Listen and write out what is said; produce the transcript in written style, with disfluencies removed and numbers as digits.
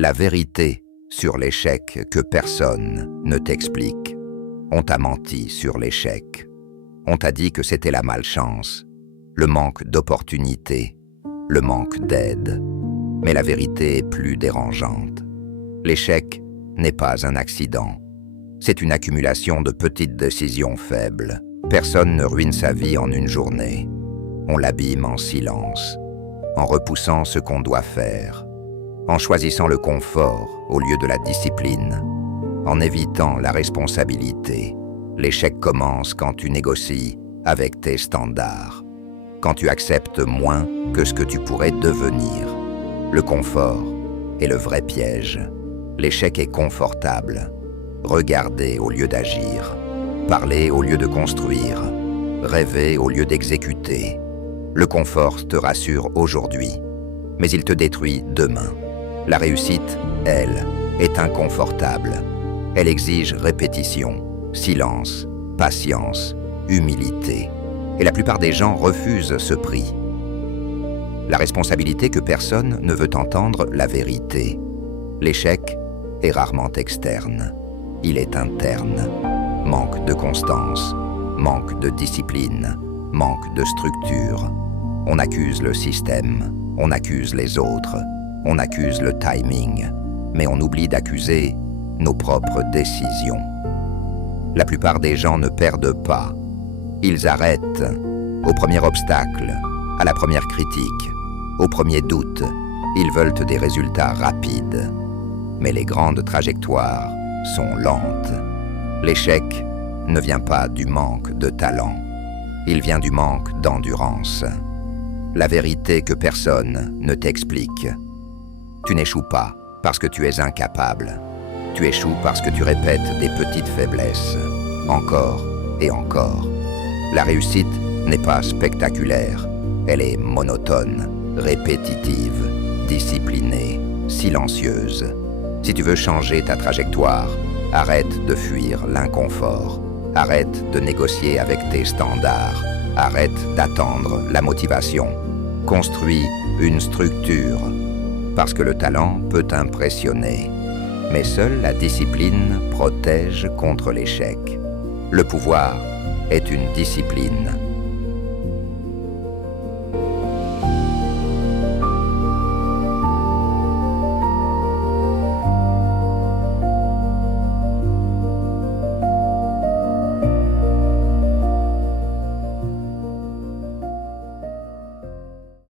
La vérité sur l'échec que personne ne t'explique. On t'a menti sur l'échec. On t'a dit que c'était la malchance, le manque d'opportunités, le manque d'aide. Mais la vérité est plus dérangeante. L'échec n'est pas un accident. C'est une accumulation de petites décisions faibles. Personne ne ruine sa vie en une journée. On l'abîme en silence, en repoussant ce qu'on doit faire, en choisissant le confort au lieu de la discipline, en évitant la responsabilité. L'échec commence quand tu négocies avec tes standards, quand tu acceptes moins que ce que tu pourrais devenir. Le confort est le vrai piège. L'échec est confortable. Regarder au lieu d'agir, parler au lieu de construire, rêver au lieu d'exécuter. Le confort te rassure aujourd'hui, mais il te détruit demain. La réussite, elle, est inconfortable. Elle exige répétition, silence, patience, humilité. Et la plupart des gens refusent ce prix. La responsabilité que personne ne veut entendre, la vérité. L'échec est rarement externe. Il est interne. Manque de constance, manque de discipline, manque de structure. On accuse le système, on accuse les autres, on accuse le timing, mais on oublie d'accuser nos propres décisions. La plupart des gens ne perdent pas. Ils arrêtent au premier obstacle, à la première critique, au premier doute. Ils veulent des résultats rapides. Mais les grandes trajectoires sont lentes. L'échec ne vient pas du manque de talent. Il vient du manque d'endurance. La vérité que personne ne t'explique. Tu n'échoues pas parce que tu es incapable. Tu échoues parce que tu répètes des petites faiblesses, encore et encore. La réussite n'est pas spectaculaire. Elle est monotone, répétitive, disciplinée, silencieuse. Si tu veux changer ta trajectoire, arrête de fuir l'inconfort. Arrête de négocier avec tes standards. Arrête d'attendre la motivation. Construis une structure. Parce que le talent peut impressionner. Mais seule la discipline protège contre l'échec. Le pouvoir est une discipline.